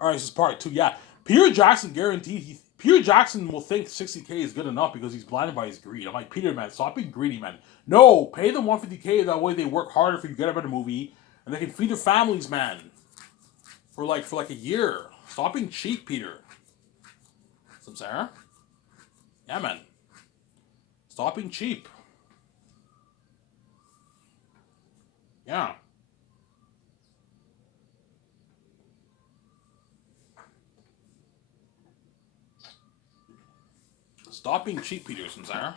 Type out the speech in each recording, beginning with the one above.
All right, this is part two. Yeah, Peter Jackson guaranteed Peter Jackson will think 60K is good enough because he's blinded by his greed. I'm like, Peter, man, stop being greedy, man. No, pay them 150K. That way they work harder for you, get a better movie, and they can feed their families, man, for like a year. Stop being cheap, Peter. Some Sarah. Yeah, man. Stop being cheap. Yeah. Stop being cheap, Peter. Some Sarah.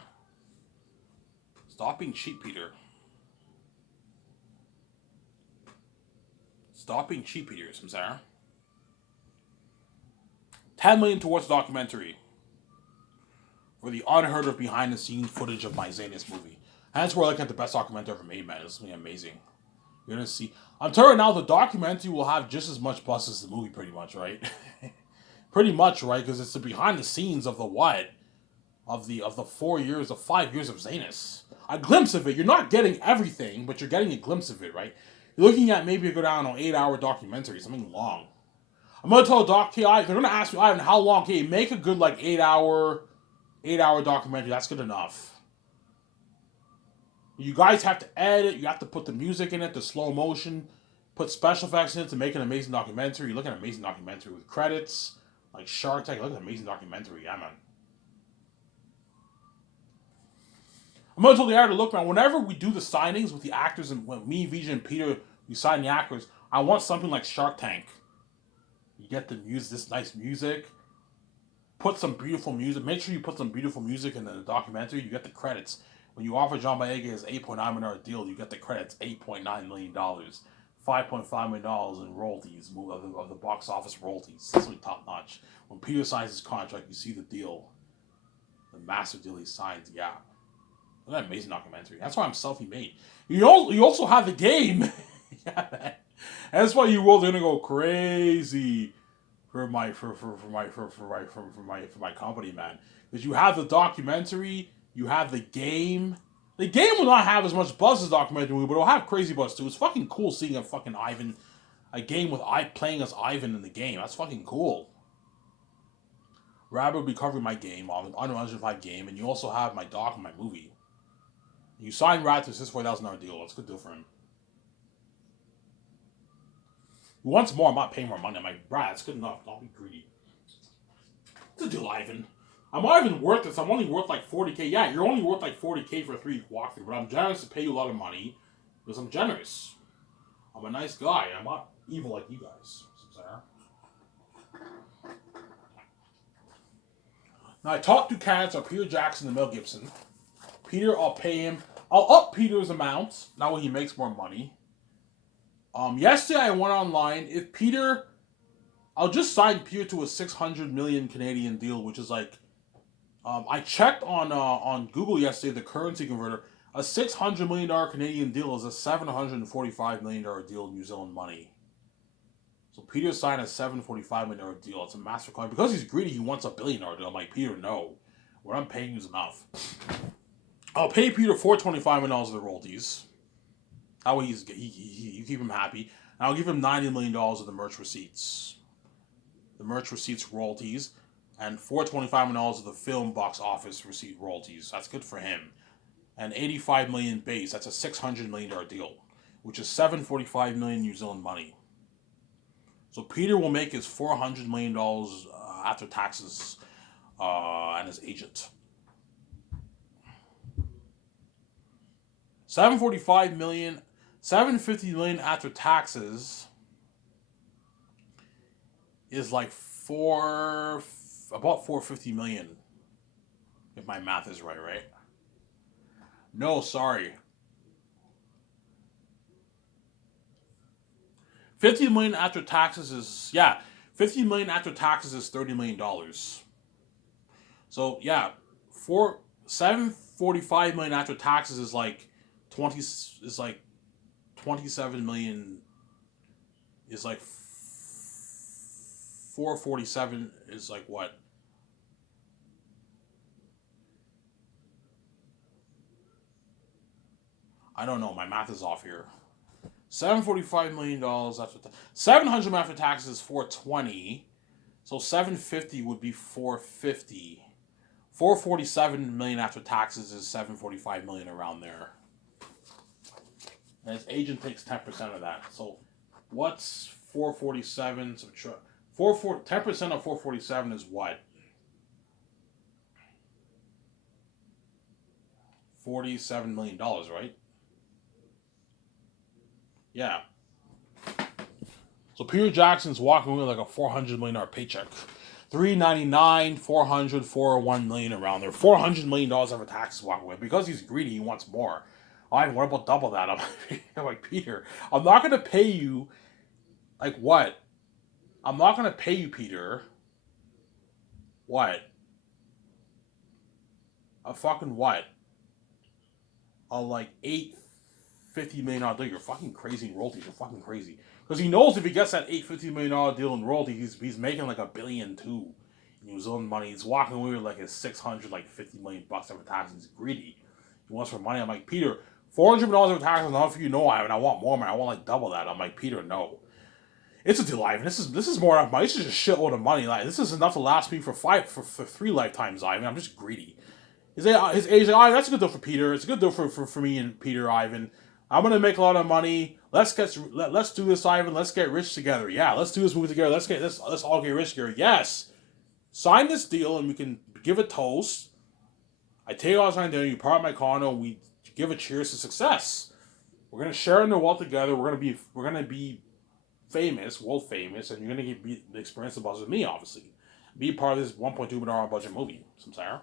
Stop being cheap, Peter. Stop being cheap, Peter. Some Sarah. 10 million towards the documentary for the unheard of behind the scenes footage of my Zanus movie. And that's where I look at the best documentary ever made, man. It's gonna be amazing. You're gonna see. I'm telling you now, the documentary will have just as much buzz as the movie, pretty much, right? Pretty much, right? Because it's the behind the scenes of the what of the 4 years, of 5 years of Zanus. A glimpse of it. You're not getting everything, but you're getting a glimpse of it, right? You're looking at maybe a go down an 8-hour documentary, something long. I'm gonna tell Doc K. They're gonna ask me, Ivan, how long? Okay, make a good like 8-hour documentary. That's good enough. You guys have to edit. You have to put the music in it, the slow motion, put special effects in it to make an amazing documentary. You look at an amazing documentary with credits, like Shark Tank. Look at an amazing documentary. Yeah, man. I'm gonna tell the actor, look, man. Whenever we do the signings with the actors, and when me, Vijay, and Peter, we sign the actors, I want something like Shark Tank. You get the music, this nice music. Put some beautiful music. Make sure you put some beautiful music in the documentary. You get the credits. When you offer John Boyega his $8.9 million deal, you get the credits. $8.9 million, $5.5 million in royalties of the box office royalties. That's really top notch. When Peter signs his contract, you see the deal, the massive deal he signs. Yeah, what an amazing documentary. That's why I'm selfie-made. You also have the game. Yeah, man. And that's why you will gonna go crazy for my company, man. Because you have the documentary, you have the game. The game will not have as much buzz as the documentary, but it'll have crazy buzz too. It's fucking cool seeing a fucking Ivan, a game with I playing as Ivan in the game. That's fucking cool. Rabbit will be covering my game, Unreal Engine 5 game, and you also have my doc and my movie. You signed Rat to a $64,000 deal. That's a good deal for him. He wants more. I'm not paying more money. I'm like, Brad, it's good enough. Don't be greedy. It's a deal, Ivan. I'm not even worth this. I'm only worth like 40K. Yeah, you're only worth like 40K for a 3-week walkthrough, but I'm generous to pay you a lot of money because I'm generous. I'm a nice guy. I'm not evil like you guys. Now I talked to cats of Peter Jackson and Mel Gibson. Peter, I'll pay him. I'll up Peter's amount now when he makes more money. Yesterday I went online. If Peter, I'll just sign Peter to a 600 million Canadian deal, which is like I checked on Google yesterday the currency converter. A $600 million Canadian deal is a $745 million deal in New Zealand money. So Peter signed a $745 million deal. It's a Mastercard because he's greedy. He wants $1 billion deal. I'm like, Peter, no, what I'm paying you is enough. I'll pay Peter $425 million of the royalties. That way you keep him happy. And I'll give him $90 million of the merch receipts. The merch receipts royalties, and $425 of the film box office receipt royalties. That's good for him. And 85 million base. That's a $600 million deal, which is 745 million New Zealand money. So Peter will make his $400 million after taxes and his agent. 745 million, 750 million after taxes is like about 450 million, if my math is right, right? No, sorry. 50 million after taxes is, yeah, 50 million after taxes is $30 million. So yeah, 745 million after taxes is like 20 is like 27 million, is like 447 is like what? I don't know. My math is off here. $745 million after 700 million after taxes is 420. So 750 would be 450. 447 million after taxes is 745 million around there. And his agent takes 10% of that. So what's 447 subtract 10% of 447 is what? $47 million, right? Yeah. So Peter Jackson's walking away with like a $400 million paycheck. 399, 400, 401 million around there. $400 million of taxes walk away. Because he's greedy, he wants more. What about double that? I'm like, Peter, I'm not gonna pay you like what? I'm not gonna pay you, Peter. What? A fucking what? A like $850 million deal. You're fucking crazy in royalties. You're fucking crazy. Because he knows if he gets that $850 million deal in royalties, he's making like $1 billion too. New Zealand money. He's walking away with like his 50 million bucks after taxes. He's greedy. He wants for money. I'm like, Peter, $400 million after taxes is enough for you. No, I want more, man. I want like double that. I'm like, Peter, no. It's a deal, Ivan. This is more enough money. This is just a shitload of money. Like this is enough to last me for 3 lifetimes, Ivan. I'm just greedy. His agent, that's a good deal for Peter. It's a good deal for me and Peter, Ivan. I'm gonna make a lot of money. Let's do this, Ivan. Let's get rich together. Yeah, let's do this movie together. Let's all get rich together. Yes, sign this deal and we can give a toast. I take you outside dinner. You part my condo. We give a cheers to success. We're gonna share in the wealth together. We're gonna be famous, world famous, and you're gonna get the experience the buzz with me, obviously. Be part of this $1.2 million budget movie. Some Sarah.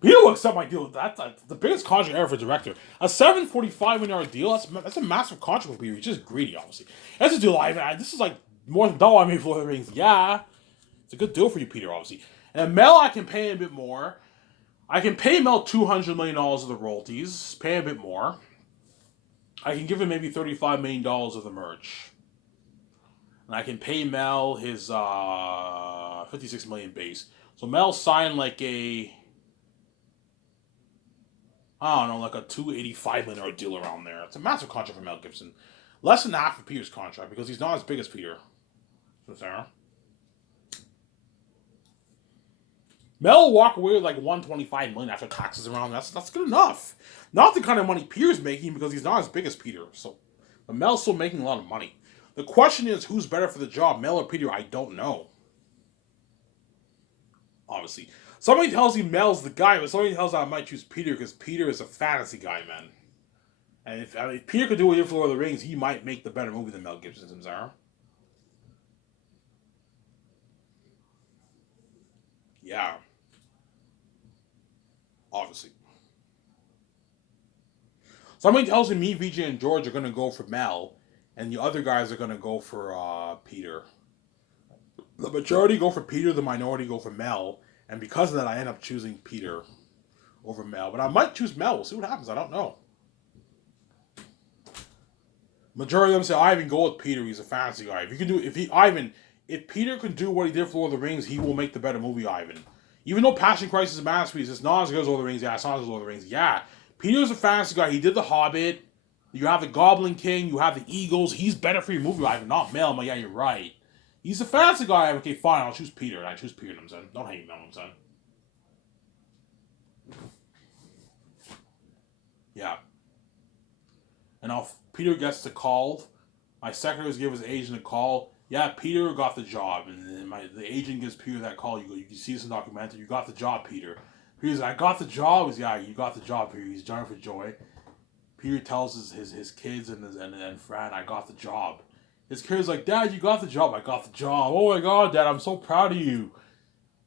Peter will accept my deal. That's the biggest contract ever for a director. A $745 million deal. That's a massive contract for Peter. He's just greedy, obviously. That's a deal. This is like more than double I made for Lord of the Rings. Yeah, it's a good deal for you, Peter. Obviously. And Mel, I can pay a bit more. I can pay Mel $200 million of the royalties. Pay a bit more. I can give him maybe $35 million of the merch. And I can pay Mel his $56 million base. So Mel signed like a $285 million deal around there. It's a massive contract for Mel Gibson. Less than half of Peter's contract because he's not as big as Peter. So Sarah. Mel will walk away with like $125 million after taxes around. That's good enough. Not the kind of money Peter's making because he's not as big as Peter. But Mel's still making a lot of money. The question is, who's better for the job, Mel or Peter? I don't know. Obviously. Somebody tells me Mel's the guy, but somebody tells me I might choose Peter because Peter is a fantasy guy, man. And if Peter could do what he did for Lord of the Rings, he might make the better movie than Mel Gibson, Zara. Yeah. Obviously. Somebody tells me VJ, and George are going to go for Mel, and the other guys are going to go for Peter. The majority go for Peter, the minority go for Mel, and because of that, I end up choosing Peter over Mel. But I might choose Mel. We'll see what happens. I don't know. Majority of them say Ivan, go with Peter. He's a fantasy guy. If Peter can do what he did for Lord of the Rings, he will make the better movie, Ivan. Even though Passion Christ is a masterpiece, it's not as good as Lord of the Rings. Yeah, it's not as good as Lord of the Rings. Yeah, Peter's a fantasy guy. He did The Hobbit. You have the Goblin King. You have the Eagles. He's better for your movie, Ivan. Not Mel. But yeah, you're right. He's a fantasy guy. Okay, fine. I'll choose Peter. And I choose Peter. I'm saying, don't hate me. I'm saying. Yeah. And now Peter gets the call. My secretaries give his agent a call. Yeah, Peter got the job, and then the agent gives Peter that call. You can see this in the documentary. You got the job, Peter. Peter's like, I got the job. He's yeah, you got the job, Peter. He's jumping for joy. Peter tells his kids and Fran, I got the job. His kid's like, Dad, you got the job. I got the job. Oh my God, Dad, I'm so proud of you.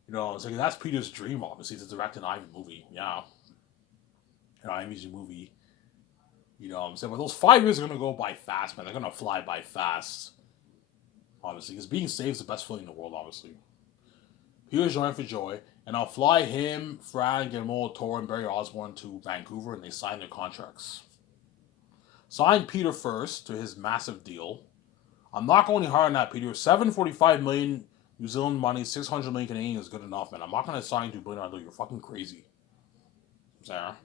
You know, it's like that's Peter's dream, obviously, to direct an Ivy movie. Yeah, an Ivy's movie. You know what I'm saying? But those 5 years are gonna go by fast, man. They're gonna fly by fast. Obviously, because being saved is the best feeling in the world, obviously. Peter's joined for joy, and I'll fly him, Fran, Guillermo del Toro, and Barry Osborne to Vancouver, and they sign their contracts. Sign Peter first to his massive deal. I'm not going any higher than that, Peter. $745 million New Zealand money, 600 million Canadian is good enough, man. I'm not going to sign $2 billion deal. You're fucking crazy. Sarah.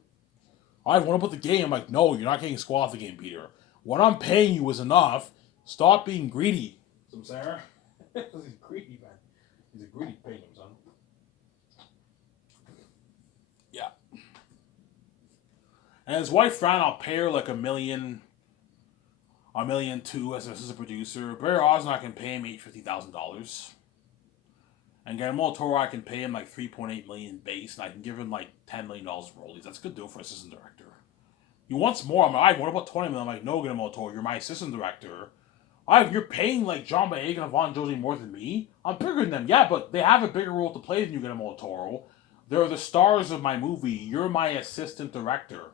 I want to put the game. I'm like, no, you're not getting squat off the game, Peter. What I'm paying you is enough. Stop being greedy. Some Sarah. He's greedy, man. He's a greedy paying him, son. Yeah. And his wife Fran, I'll pay her like $1.2 million as an assistant producer. Barry Osner, I can pay him $850,000. And Guillermo del Toro, I can pay him like $3.8 million base, and I can give him like $10 million royalties. That's a good deal for assistant director. He wants more. I'm like, what about $20 million? I'm like, no, Guillermo del Toro, you're my assistant director. You're paying like John Boyega and Yvonne Josie more than me. I'm bigger than them, yeah, but they have a bigger role to play than you, Guillermo del Toro. They're the stars of my movie. You're my assistant director.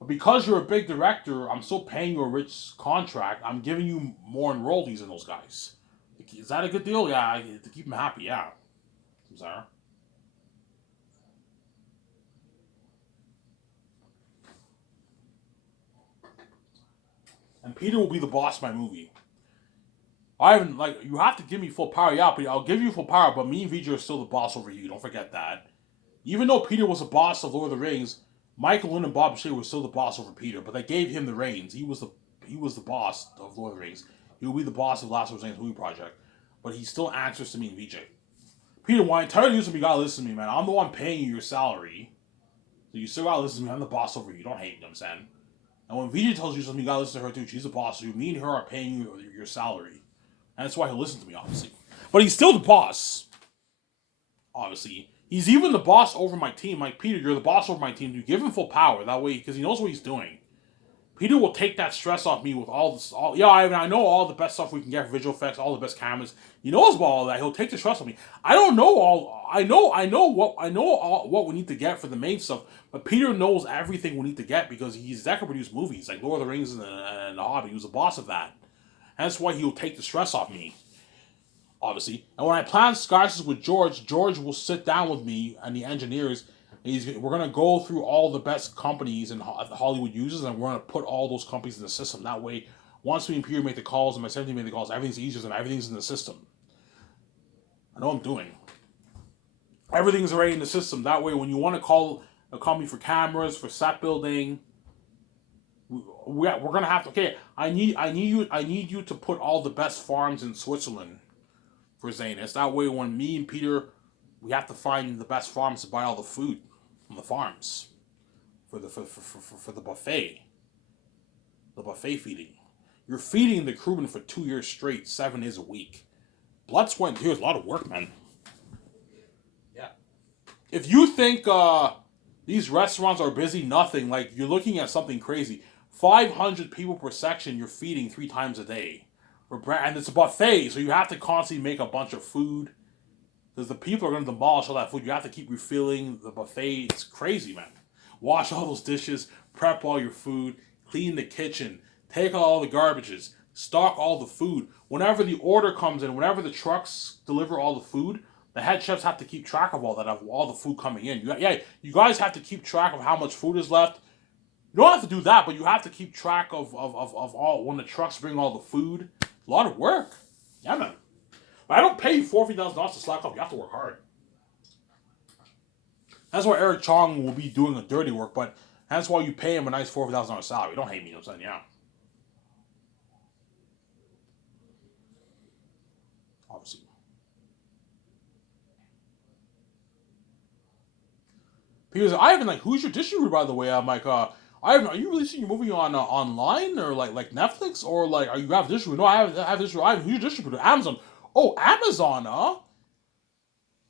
But because you're a big director, I'm still paying you a rich contract. I'm giving you more in royalties than those guys. Is that a good deal? Yeah, to keep them happy, yeah. I'm sorry. And Peter will be the boss of my movie. I haven't, like, you have to give me full power, yeah, but I'll give you full power, but me and Vijay are still the boss over you. Don't forget that. Even though Peter was the boss of Lord of the Rings, Michael Lynn and Bob Shea were still the boss over Peter, but they gave him the reins. He was the boss of Lord of the Rings. He will be the boss of Last of Us movie project, but he still answers to me and Vijay. Peter, when I tell you something, you gotta listen to me, man. I'm the one paying you your salary, so you still gotta listen to me. I'm the boss over you. Don't hate me, you know what I'm saying? And when Vijay tells you something, you gotta listen to her too. She's the boss. So me and her are paying you your salary. And that's why he'll listen to me, obviously. But he's still the boss. Obviously. He's even the boss over my team. Like, Peter, you're the boss over my team. You give him full power. That way, because he knows what he's doing. Peter will take that stress off me with all this. I know all the best stuff we can get for visual effects, all the best cameras. He knows about all that. He'll take the stress off me. I don't know all. I know what we need to get for the main stuff. But Peter knows everything we need to get because he's executive produced movies like Lord of the Rings and The Hobbit. He was the boss of that. And that's why he'll take the stress off me. Obviously. And when I plan Skyscrapers with George will sit down with me and the engineers. We're going to go through all the best companies and Hollywood uses, and we're going to put all those companies in the system. That way, once me and Peter make the calls and my 17 make the calls, everything's easier and everything's in the system. I know what I'm doing. Everything's already in the system. That way, when you want to call a company for cameras, for set building, we're going to have to. Okay, I need you to put all the best farms in Switzerland for Zanus. That way, when me and Peter, we have to find the best farms to buy all the food from the farms for the buffet. The buffet feeding. You're feeding the crewmen for 2 years straight, 7 days a week. Blood, sweat, and tears. A lot of work, man. Yeah. If you think these restaurants are busy, nothing, like, you're looking at something crazy. 500 people per section you're feeding 3 times a day. And it's a buffet, so you have to constantly make a bunch of food. Because the people are going to demolish all that food. You have to keep refilling the buffet. It's crazy, man. Wash all those dishes, prep all your food, clean the kitchen, take out all the garbages, stock all the food. Whenever the order comes in, whenever the trucks deliver all the food, the head chefs have to keep track of all that, of all the food coming in. You guys have to keep track of how much food is left. You don't have to do that, but you have to keep track of all, when the trucks bring all the food. A lot of work. Yeah, man. I don't pay you $40,000 to slack off. You have to work hard. That's why Eric Chong will be doing the dirty work, but that's why you pay him a nice $40,000 salary. Don't hate me, you know what I'm saying? Yeah. Obviously. Because Ivan, like, who's your distributor, by the way? I'm like, Ivan, are you releasing your movie on online or like Netflix, or like, are you have a distributor? No, I have a distributor. Ivan, who's your distributor? Amazon. Oh, Amazon, huh?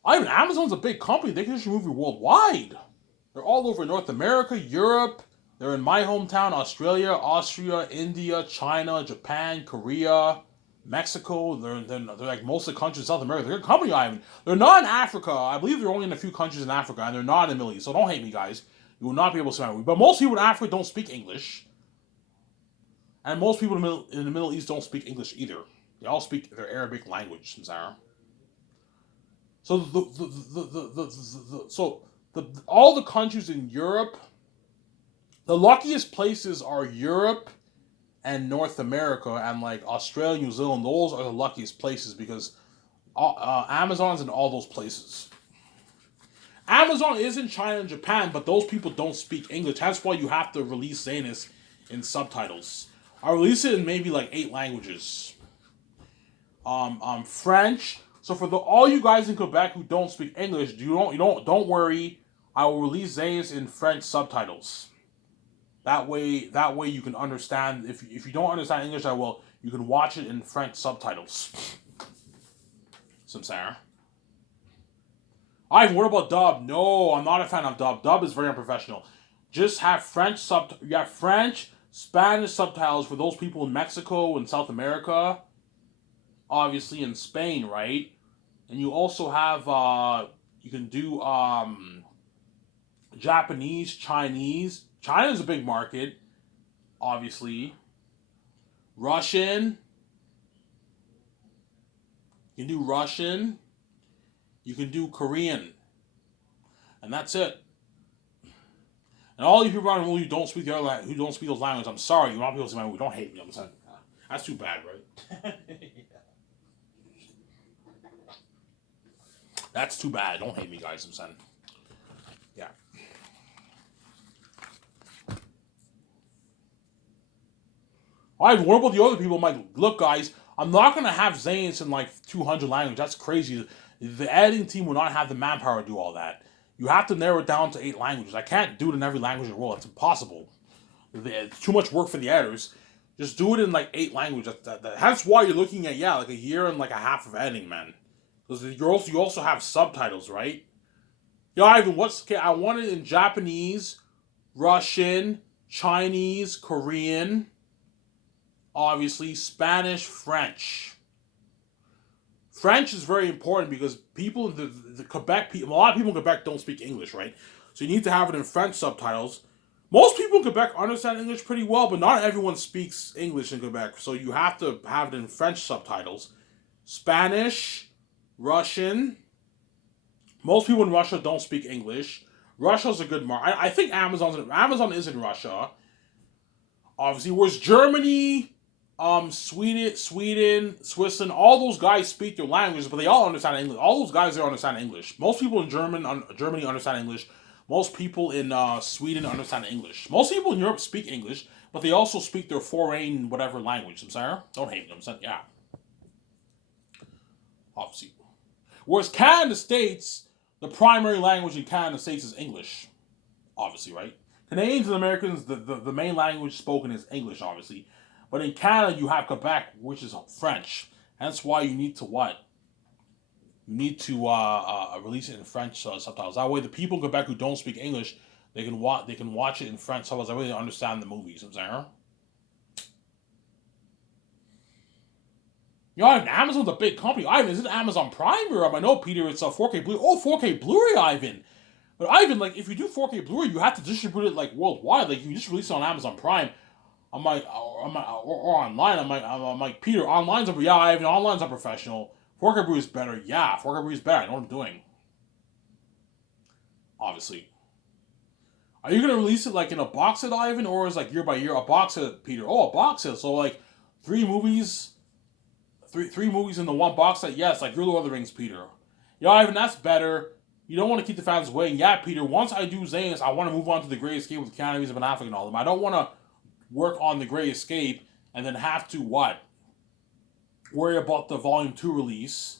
Amazon's a big company. They can distribute movie worldwide. They're all over North America, Europe. They're in my hometown, Australia, Austria, India, China, Japan, Korea, Mexico. They're like most of the countries in South America. They're a company, Ivan. They're not in Africa. I believe they're only in a few countries in Africa, and they're not in the Middle East. So don't hate me, guys. You will not be able to survive. But most people in Africa don't speak English. And most people in the Middle East don't speak English either. They all speak their Arabic language, Sarah. So all the countries in Europe, the luckiest places are Europe and North America, and like Australia, New Zealand. Those are the luckiest places because Amazon's in all those places. Amazon is in China and Japan, but those people don't speak English. That's why you have to release Zanus in subtitles. I'll release it in maybe like 8 languages. French. So for all you guys in Quebec who don't speak English, don't worry. I will release Zanes in French subtitles. That way you can understand. If you don't understand English, you can watch it in French subtitles. Some Sarah. What about dub? No, I'm not a fan of dub. Dub is very unprofessional. Just have You have French, Spanish subtitles for those people in Mexico and South America. Obviously in Spain, right? And you also have you can do Japanese, Chinese. China's a big market, obviously. Russian. You can do Russian. You can do Korean. And that's it. And all you people around who don't speak who don't speak those languages, I'm sorry, you want people to say, we don't hate me. I'm saying that's too bad, right? That's too bad. Don't hate me, guys. I'm saying, yeah. All right, what about the other people? I'm like, look, guys, I'm not gonna have Zanes in like 200 languages. That's crazy. The editing team will not have the manpower to do all that. You have to narrow it down to 8 languages. I can't do it in every language in the world. It's impossible. It's too much work for the editors. Just do it in like 8 languages. That's why you're looking at like a year and like a half of editing, man. Because you also have subtitles, right? Yo, Ivan, I want it in Japanese, Russian, Chinese, Korean, obviously Spanish, French. French is very important because people, the Quebec people, a lot of people in Quebec don't speak English, right? So you need to have it in French subtitles. Most people in Quebec understand English pretty well, but not everyone speaks English in Quebec. So you have to have it in French subtitles. Spanish, Russian. Most people in Russia don't speak English. Russia's a good market. I think Amazon is in Russia. Obviously, whereas Germany, Sweden, Switzerland, all those guys speak their languages, but they all understand English. All those guys there understand English. Most people in Germany understand English. Most people in Sweden understand English. Most people in Europe speak English, but they also speak their foreign whatever language. I'm sorry, don't hate me. I'm saying, yeah. Obviously, whereas Canada and the States, the primary language in Canada and the States is English. Obviously, right? Canadians and Americans, the main language spoken is English, obviously. But in Canada, you have Quebec, which is French. That's why you need to what? You need to release it in French subtitles. That way, the people in Quebec who don't speak English, they can watch it in French subtitles. That way, they understand the movies. I'm saying, you know, Amazon's a big company. Ivan, is it Amazon Prime or I know, Peter, it's a 4K Blu-ray. Oh, 4K Blu-ray, Ivan. But Ivan, like, if you do 4K Blu-ray, you have to distribute it like worldwide. Like, you can just release it on Amazon Prime. Or online. I'm like, Peter, online's yeah, Ivan, online's unprofessional. 4K Blu-ray is better. Yeah, 4K Blu-ray is better. I know what I'm doing. Obviously. Are you gonna release it like in a box set, Ivan, or is like year by year a box set, Peter? Oh, a box set. So like 3 movies, three movies in the one box set. Yes, like Lord of the Rings, Peter. Yeah, Ivan, that's better. You don't want to keep the fans waiting. Yeah, Peter, once I do Zanes, I want to move on to the Great Escape with Keanu Reeves and Ben Affleck and all of them. I don't want to work on the Great Escape and then have to what? Worry about the Volume 2 release.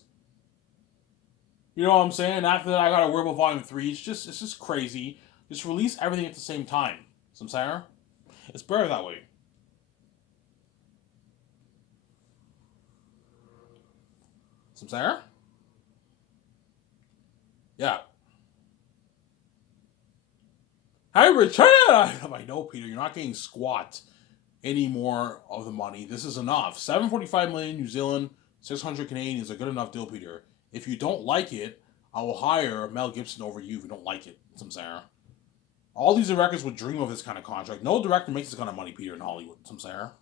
You know what I'm saying? After that, I gotta worry about Volume 3. It's just crazy. Just release everything at the same time. Some Sarah? It's better that way. Some Sarah? Yeah. Hey, Richard! I'm like, no, Peter, you're not getting squat any more of the money. This is enough. 745 million New Zealand, 600 Canadian is a good enough deal, Peter. If you don't like it, I will hire Mel Gibson over you if you don't like it, some Sarah. All these directors would dream of this kind of contract. No director makes this kind of money, Peter, in Hollywood, some Sarah.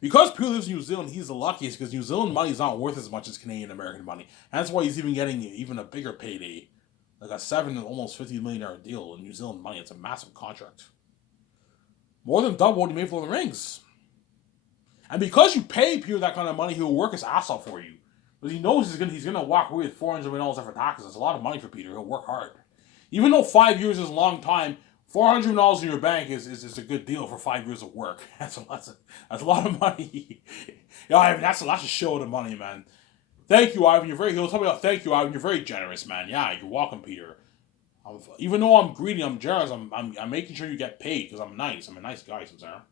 Because Peter lives in New Zealand, he's the luckiest because New Zealand money is not worth as much as Canadian American money. And that's why he's even getting even a bigger payday. Like a almost $50 million deal in New Zealand money. It's a massive contract. More than double what he made for the Rings. And because you pay Peter that kind of money, he'll work his ass off for you. Because he knows he's gonna walk away with $400 million after taxes. That's a lot of money for Peter. He'll work hard. Even though 5 years is a long time, $400 in your bank is a good deal for 5 years of work. That's a lot of money. Yeah, Ivan, that's a show of the money, man. Thank you, Ivan. You're very. He'll tell me, thank you, Ivan. You're very generous, man. Yeah, you're welcome, Peter. Even though I'm greedy, I'm generous. I'm making sure you get paid because I'm nice. I'm a nice guy, Sarah.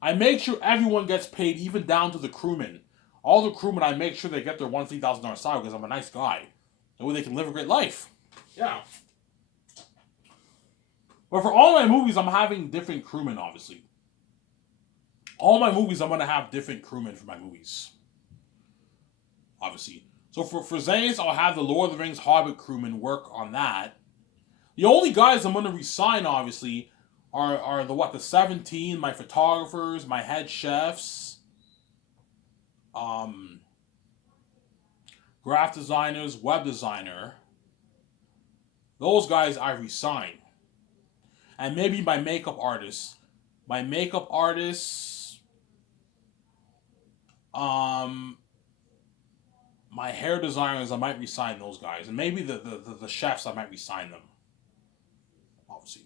I make sure everyone gets paid, even down to the crewmen. All the crewmen, I make sure they get their $1,000 salary because I'm a nice guy. That way they can live a great life. Yeah. But for all my movies, I'm having different crewmen, obviously. All my movies, I'm going to have different crewmen for my movies. Obviously. So for Zayas, I'll have the Lord of the Rings Hobbit crewmen work on that. The only guys I'm going to resign, obviously, are the 17, my photographers, my head chefs, graphic designers, web designer. Those guys I resign. And maybe my makeup artists. My makeup artists, my hair designers, I might resign those guys. And maybe the chefs, I might resign them. Obviously.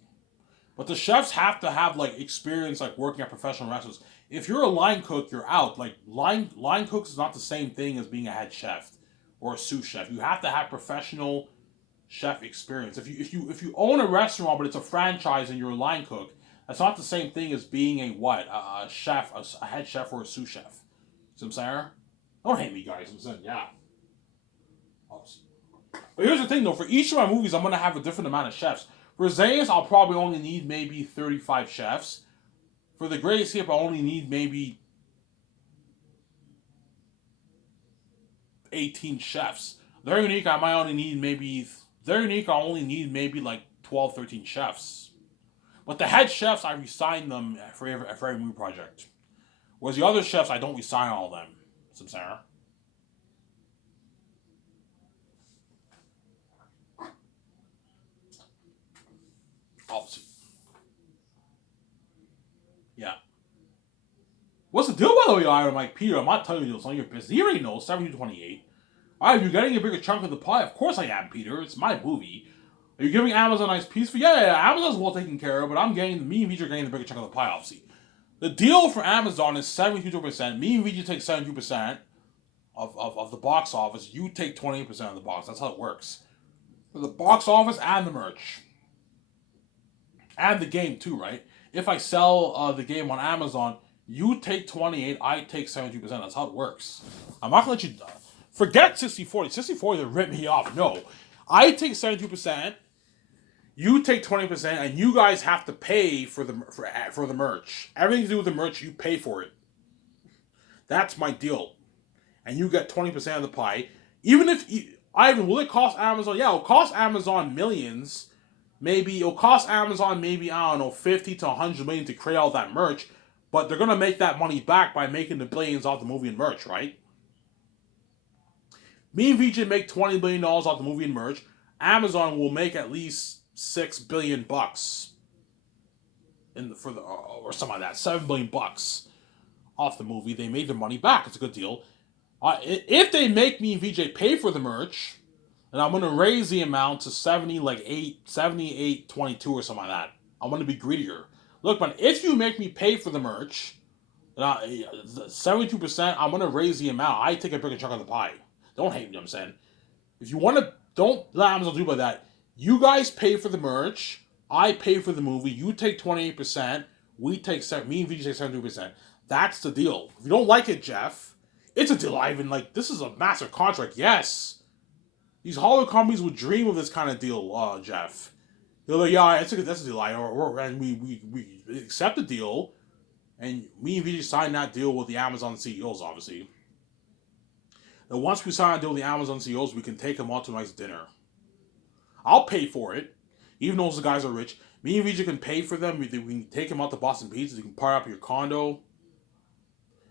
But the chefs have to have like experience like working at professional restaurants. If you're a line cook, you're out. Like line cooks is not the same thing as being a head chef or a sous chef. You have to have professional chef experience. If you own a restaurant but it's a franchise and you're a line cook, that's not the same thing as being a chef, a head chef or a sous chef. See what I'm saying? Don't hate me, guys. I'm saying, yeah. But here's the thing, though. For each of my movies, I'm going to have a different amount of chefs. For Zayas, I'll probably only need maybe 35 chefs. For The Great Escape, I only need maybe 18 chefs. Very Unique, I might only need maybe... Very Unique, I only need maybe like 12, 13 chefs. But the head chefs, I resign them for every movie project. Whereas the other chefs, I don't resign all of them. Some Sarah. Obviously. Yeah. What's the deal, by the way, Iron Mike Peter? I'm not telling you it's on your business. He already knows, 70-28. Alright, you're getting a bigger chunk of the pie. Of course I am, Peter. It's my movie. Are you giving Amazon a nice piece for? Yeah, Amazon's well taken care of, but me and Vijay are getting the bigger chunk of the pie, obviously. The deal for Amazon is 72%. Me and Vijay take 72% of the box office. You take 28% of the box. That's how it works. For the box office and the merch. And the game, too, right? If I sell the game on Amazon, you take 28, I take 72%. That's how it works. I'm not going to let you... Forget 60-40. 60-40, they rip me off. No. I take 72%, you take 20%, and you guys have to pay for the merch. Everything to do with the merch, you pay for it. That's my deal. And you get 20% of the pie. Even if... Ivan, will it cost Amazon? Yeah, it'll cost Amazon millions. Maybe it'll cost Amazon maybe, I don't know, 50 to 100 million to create all that merch. But they're going to make that money back by making the billions off the movie and merch, right? Me and VJ make $20 billion off the movie and merch. Amazon will make at least $6 billion or something like that. $7 billion off the movie. They made their money back. It's a good deal. If they make me and VJ pay for the merch, then I'm going to raise the amount to 78.22 or something like that. I'm going to be greedier. Look, man, if you make me pay for the merch, 72%, I'm going to raise the amount. I take a bigger chunk of the pie. Don't hate me, I'm saying. If you want to, don't let Amazon do about that. You guys pay for the merch. I pay for the movie. You take 28%. Me and VJ take 72%. That's the deal. If you don't like it, Jeff, it's a deal, Ivan. Like, this is a massive contract. Yes. These Hollywood companies would dream of this kind of deal, Jeff. They're like, yeah, that's a deal, and we accept the deal, and me and VJ sign that deal with the Amazon CEOs, obviously. And once we sign a deal with the Amazon CEOs, we can take them out to a nice dinner. I'll pay for it, even though those guys are rich. Me and VJ can pay for them. We can take them out to Boston Pizza. You can party up your condo.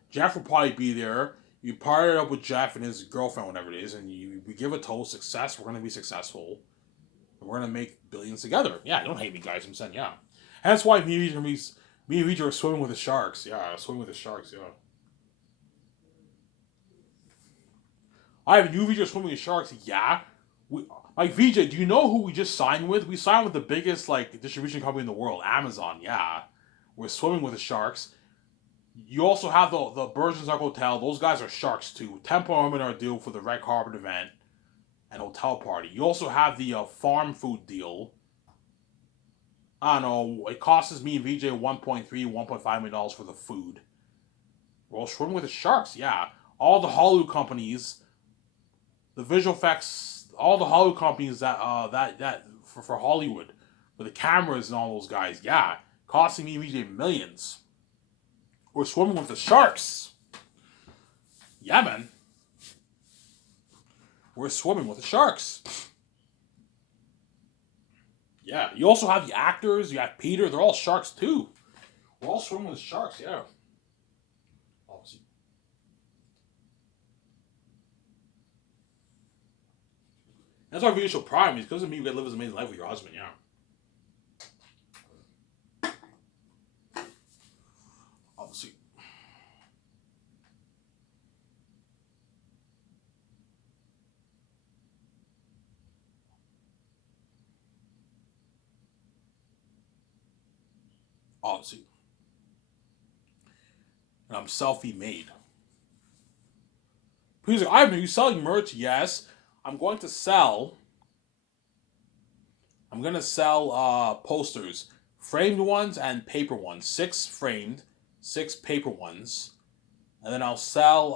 Jeff will probably be there. You party up with Jeff and his girlfriend, whatever it is, and we give a toast, success. We're going to be successful. And we're going to make billions together. Yeah, don't hate me, guys. I'm saying, yeah. And that's why me and VJ are swimming with the sharks. Yeah, swimming with the sharks, yeah. I have a new VJ swimming with sharks. Yeah. Like VJ, do you know who we just signed with? We signed with the biggest like distribution company in the world, Amazon. Yeah, we're swimming with the sharks. You also have the Bergenstock Hotel. Those guys are sharks too. Temple Women are a deal for the red carpet event and hotel party. You also have the farm food deal. I don't know. It costs me and VJ 1.3, $1.5 million for the food. We're all swimming with the sharks. Yeah, all the Hollywood companies, the visual effects, all the Hollywood companies that for Hollywood, for the cameras and all those guys. Yeah, costing me and VJ millions. We're swimming with the sharks. Yeah, man. We're swimming with the sharks. Yeah. You also have the actors. You have Peter. They're all sharks too. We're all swimming with sharks. Yeah. Obviously. That's our video prime. It's because of me. You get to live this amazing life with your husband. Yeah. Obviously. Obviously. And I'm selfie made. He's like, Ivan, are you selling merch? Yes. I'm going to sell. I'm gonna sell posters, framed ones and paper ones. 6 framed, 6 paper ones, and then I'll sell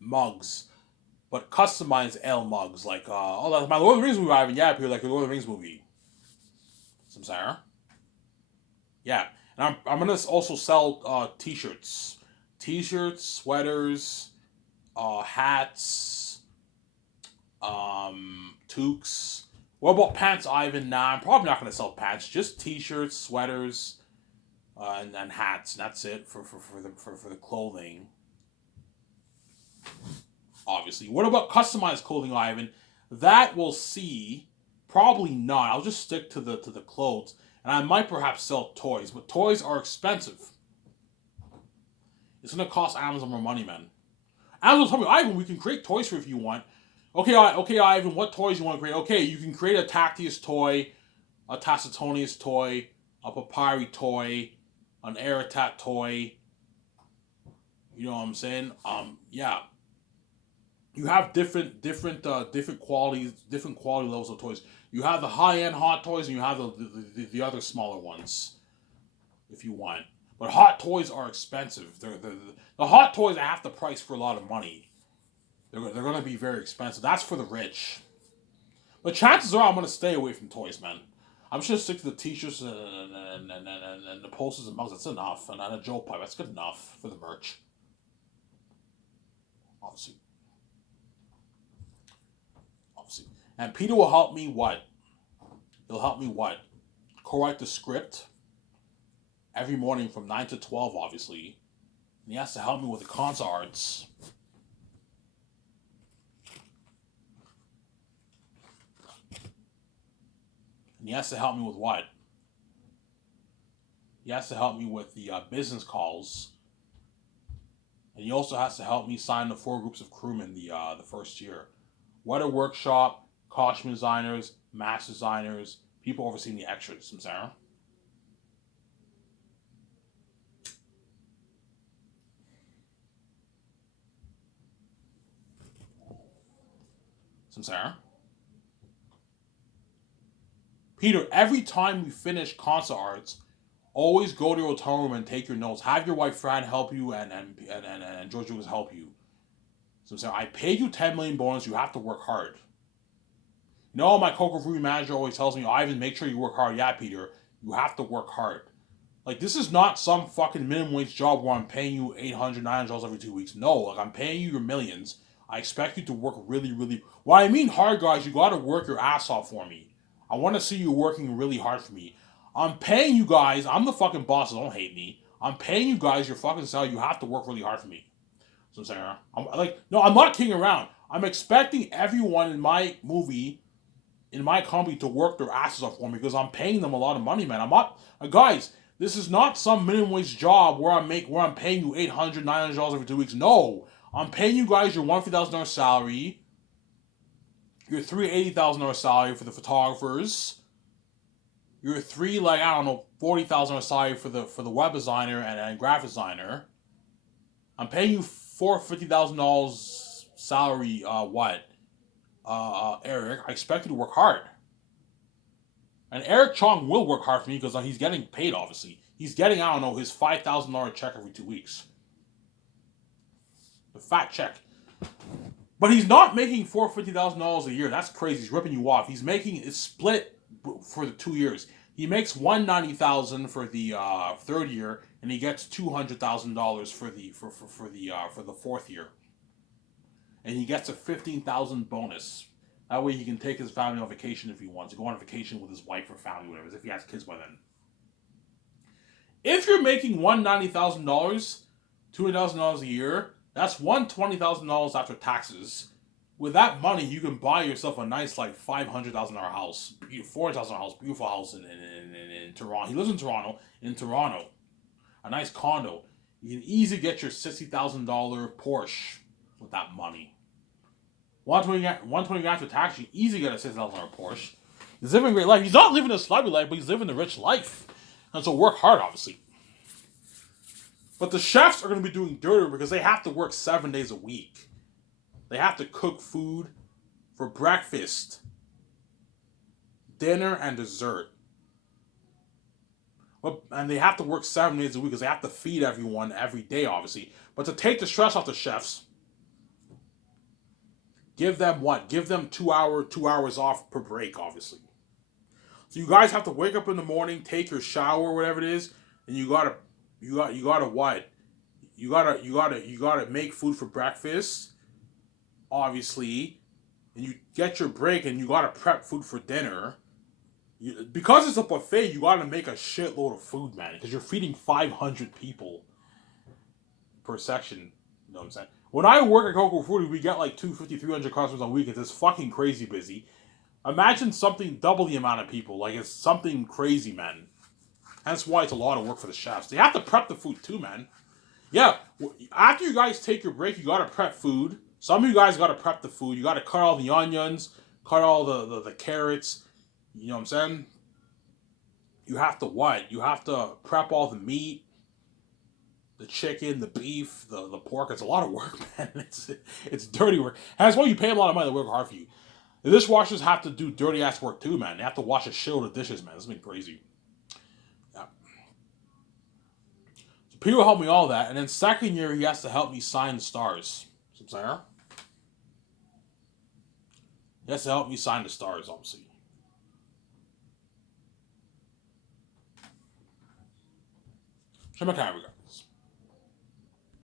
mugs, but customized L mugs like oh, that's my Lord of the Rings movie. I haven't yet like the Lord of the Rings movie. Some Sarah. Yeah, and I'm gonna also sell t-shirts, sweaters, hats, toques. What about pants, Ivan? Nah, I'm probably not gonna sell pants. Just t-shirts, sweaters, and hats. That's it for the clothing. Obviously. What about customized clothing, Ivan? That we'll see. Probably not. I'll just stick to the clothes, and I might perhaps sell toys, but toys are expensive. It's gonna cost Amazon more money, man. Amazon told me, Ivan, we can create toys for you if you want. Okay, okay, Ivan, what toys you want to create? Okay, you can create a Tactius toy, a Tacitonius toy, a Papyri toy, an Aratat toy. You know what I'm saying? Yeah. You have different qualities, different quality levels of toys. You have the high end hot toys, and you have the other smaller ones, if you want. But hot toys are expensive. The hot toys are half the price for a lot of money. They're going to be very expensive. That's for the rich. But chances are I'm going to stay away from toys, man. I'm just going to stick to the t-shirts and the posters and mugs. That's enough. And a Joe pipe. That's good enough for the merch. Obviously. And Peter will help me what? He'll help me what? Co-write the script every morning from 9 to 12, obviously. And he has to help me with the concept arts. And he has to help me with what? He has to help me with the business calls. And he also has to help me sign the 4 groups of crewmen the first year. Weather workshop, costume designers, mask designers, people overseeing the extras. Some Sarah. Some Sarah. Peter, every time we finish concert arts, always go to your hotel room and take your notes. Have your wife Fran help you and George Lucas help you. So I'm saying, I paid you 10 million bonus. You have to work hard. You know, my Coco Fruit manager always tells me, Ivan, make sure you work hard. Yeah, Peter, you have to work hard. Like, this is not some fucking minimum wage job where I'm paying you $800, $900 every 2 weeks. No, like, I'm paying you your millions. I expect you to work really, really. When I mean hard, guys, you got to work your ass off for me. I want to see you working really hard for me. I'm paying you guys. I'm the fucking boss. So don't hate me. I'm paying you guys your fucking salary. You have to work really hard for me. So I'm saying, I'm not kidding around. I'm expecting everyone in my movie, in my company, to work their asses off for me because I'm paying them a lot of money, man. I'm not, guys. This is not some minimum wage job where I'm paying you $800, $900 every 2 weeks. No, I'm paying you guys your $150,000 salary. your three $80,000 salary for the photographers, your three like I don't know $40,000 salary for the web designer and graphic designer. I'm paying you $450,000 salary. Eric? I expect you to work hard, and Eric Chong will work hard for me because he's getting paid. Obviously, he's getting I don't know his $5,000 check every 2 weeks, the fat check. But he's not making $450,000 a year. That's crazy. He's ripping you off. He's making it split for the 2 years. He makes $190,000 for the third year, and he gets $200,000 for the fourth year, and he gets a $15,000 bonus. That way he can take his family on vacation if he wants to go on vacation with his wife or family, whatever. If he has kids by then. If you're making $190,000, $200,000 a year, that's $120,000 after taxes. With that money, you can buy yourself a nice like $500,000 house, $400,000 house, beautiful house in Toronto. He lives in Toronto. A nice condo. You can easily get your $60,000 Porsche with that money. $120,000 after tax, you easily get a $60,000 Porsche. He's living a great life. He's not living a celebrity life, but he's living a rich life. And so work hard, obviously. But the chefs are going to be doing dirty because they have to work 7 days a week. They have to cook food for breakfast, dinner, and dessert. And they have to work 7 days a week because they have to feed everyone every day, obviously. But to take the stress off the chefs, give them what? Give them 2 hours off per break, obviously. So you guys have to wake up in the morning, take your shower, whatever it is, and you gotta what? You gotta make food for breakfast, obviously, and you get your break, and you gotta prep food for dinner. Because it's a buffet, you gotta make a shitload of food, man, because you're feeding 500 people per section. You know what I'm saying? When I work at Coco Food, we get like 250, 300 customers on weekends. It's fucking crazy busy. Imagine something double the amount of people. Like, it's something crazy, man. That's why it's a lot of work for the chefs. They have to prep the food too, man. Yeah, after you guys take your break, you gotta prep food. Some of you guys gotta prep the food. You gotta cut all the onions, cut all the carrots. You know what I'm saying? You have to what? You have to prep all the meat, the chicken, the beef, the pork. It's a lot of work, man. It's dirty work. And that's why you pay them a lot of money to work hard for you. The dishwashers have to do dirty ass work too, man. They have to wash a shitload of dishes, man. It's been crazy. Yeah. So Peter will help me all that, and then second year he has to help me sign the stars. See what I'm saying? He has to help me sign the stars, obviously. Show my camera.